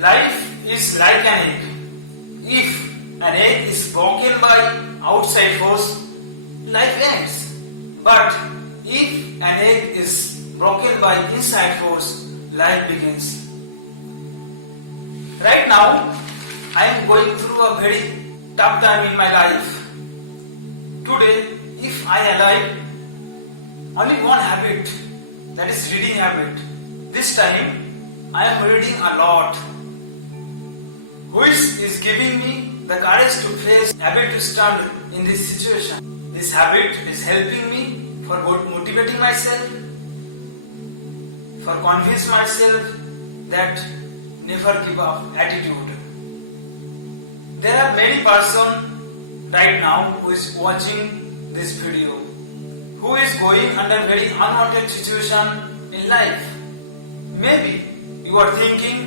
Life is like an egg. If an egg is broken by outside force, life ends. But if an egg is broken by inside force, life begins. Right now, I am going through a very tough time in my life. Today, if I alive only one habit, that is reading habit. This time, I am reading a lot, which is giving me the courage to face, able to stand in this situation. This habit is helping me for motivating myself, for convince myself that never give up attitude. There are many person right now who is watching this video, who is going under very unwanted situation in life. Maybe you are thinking,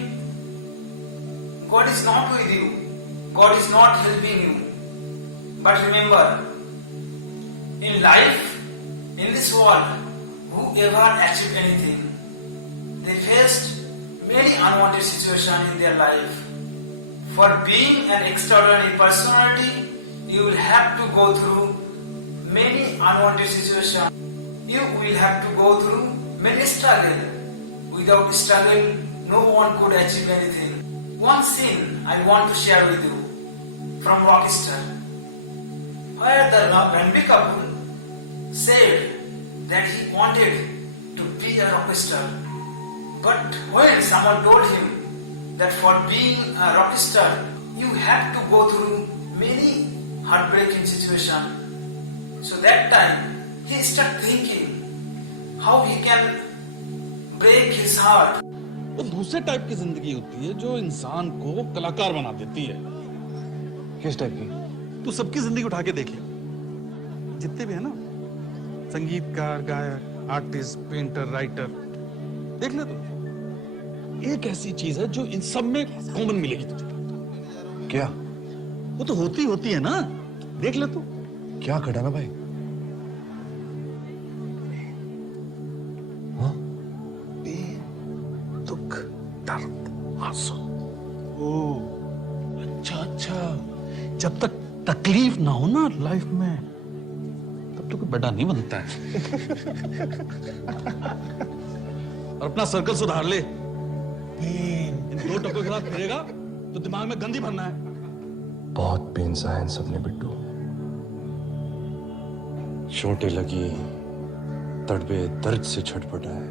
God is not with you, God is not helping you. But remember, in life, in this world, whoever achieved anything, they faced many unwanted situations in their life. For being an extraordinary personality, you will have to go through many unwanted situations. You will have to go through many struggles. Without struggle, no one could achieve anything. One scene I want to share with you from Rockstar, where the Ranbir Kapoor said that he wanted to be a rock star. But when someone told him that for being a rock star, you have to go through many heartbreaking situations. So that time, he started thinking how he can break his heart. वो दूसरे type की जिंदगी होती है जो इंसान को कलाकार बना देती है। किस टाइप की? तू सबकी जिंदगी उठा के देखे, जितने भी है ना, संगीतकार, गायक, आर्टिस्ट, पेंटर, राइटर, देख ले तू। एक ऐसी चीज है जो इन सब में कॉमन मिलेगी तुझे। क्या? वो तो होती है ना, देख ले तू। क्या खटाना भाई? दुख, दर्द, आंसू। ओ, अच्छा। जब तक तकलीफ ना हो ना लाइफ में, तब तो कोई बड़ा नहीं बनता है। और अपना सर्कल सुधार ले। इन दो टकों के साथ फिरेगा तो दिमाग में गंदी भरना है। बहुत पेन सहा इन सबने बिट्टू। चोटें लगी, तड़पे दर्द से छटपटा है,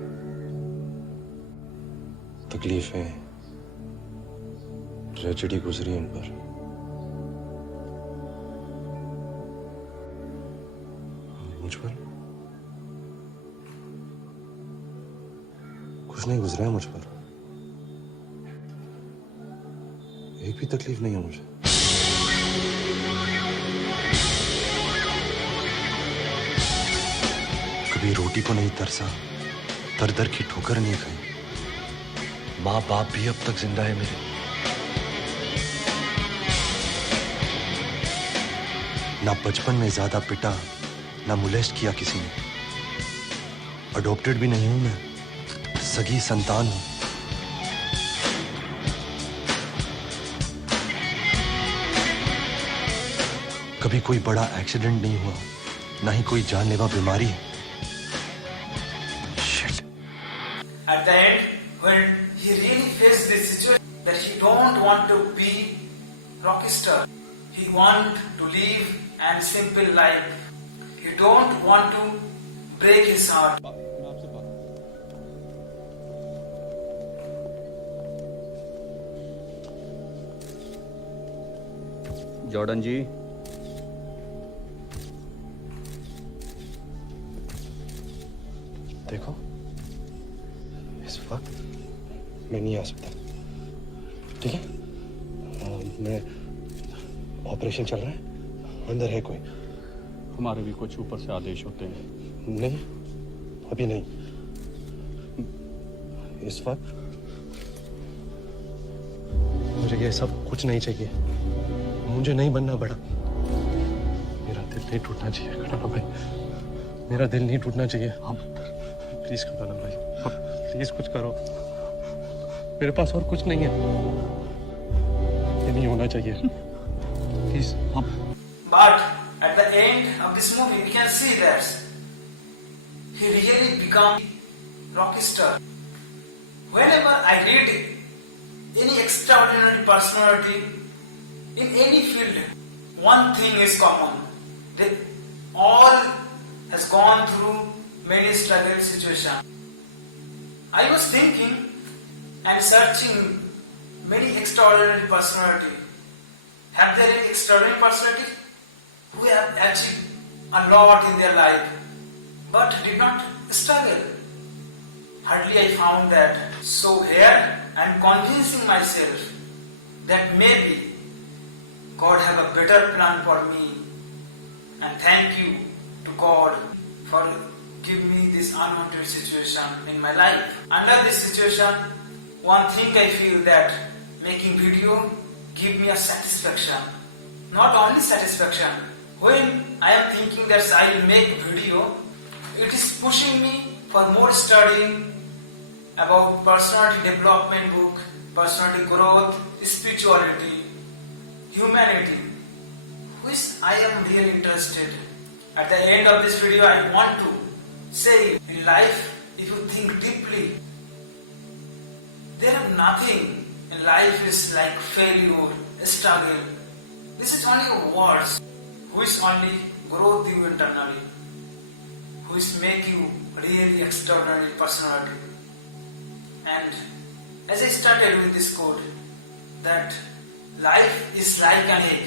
तकलीफें, ट्रेजेडी गुजरी इन पर। मुझ पर कुछ नहीं गुजरा है, मुझ पर एक भी तकलीफ नहीं है मुझे। कभी रोटी को नहीं तरसा, दर की ठोकर नहीं खाई। माँ बाप भी अब तक जिंदा है मेरे। ना बचपन में ज्यादा पिटा, ना मुलेस्ट किया किसी ने। अडॉप्टेड भी नहीं हूं मैं, सगी संतान हूं। कभी कोई बड़ा एक्सीडेंट नहीं हुआ, ना ही कोई जानलेवा बीमारी। Shit. At the end, when he really faced this situation, that he don't want to be rock star, he want to live a simple life. He don't want to break his heart. Jordan ji, देखो, इस वक्त मैं नहीं आ सकता, ठीक है? मैं operation चल रहा है, अंदर है कोई। हमारे भी कुछ ऊपर से आदेश होते हैं। नहीं, अभी नहीं। इस वक्त मुझे ये सब कुछ नहीं चाहिए। मुझे नहीं बनना बड़ा। मेरा दिल नहीं टूटना चाहिए खटाना भाई, मेरा दिल नहीं टूटना चाहिए। हम प्लीज खटाना भाई, प्लीज कुछ करो। मेरे पास और कुछ नहीं है। ये नहीं होना चाहिए। प्लीज हम But at the end of this movie, we can see that he really become rock star. Whenever I read any extraordinary personality in any field, one thing is common. They all has gone through many struggle situations. I was thinking and searching many extraordinary personality. Have there any extraordinary personality who have achieved a lot in their life but did not struggle? Hardly I found that. So here I am convincing myself that maybe God have a better plan for me, and thank you to God for give me this unwanted situation in my life. Under this situation, one thing I feel that making video give me a satisfaction. Not only satisfaction, when I am thinking that I will make video, it is pushing me for more studying about personality development book, personality growth, spirituality, humanity, which I am really interested. At the end of this video, I want to say, in life, if you think deeply, there is nothing in life is like failure, struggle. This is only words which only grow you internally, which make you really extraordinary personality. And as I started with this quote, that life is like an egg.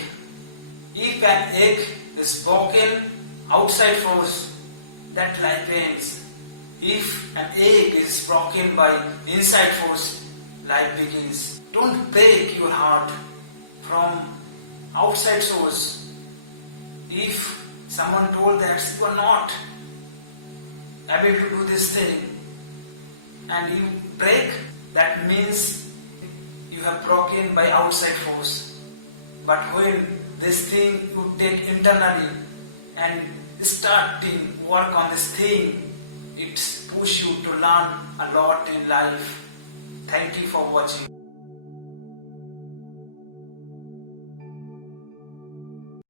If an egg is broken, outside force, that life ends. If an egg is broken by inside force, life begins. Don't break your heart from outside source. If someone told that you are not able to do this thing and you break, that means you have broken by outside force. But when this thing you take internally and starting work on this thing, it push you to learn a lot in life. Thank you for watching.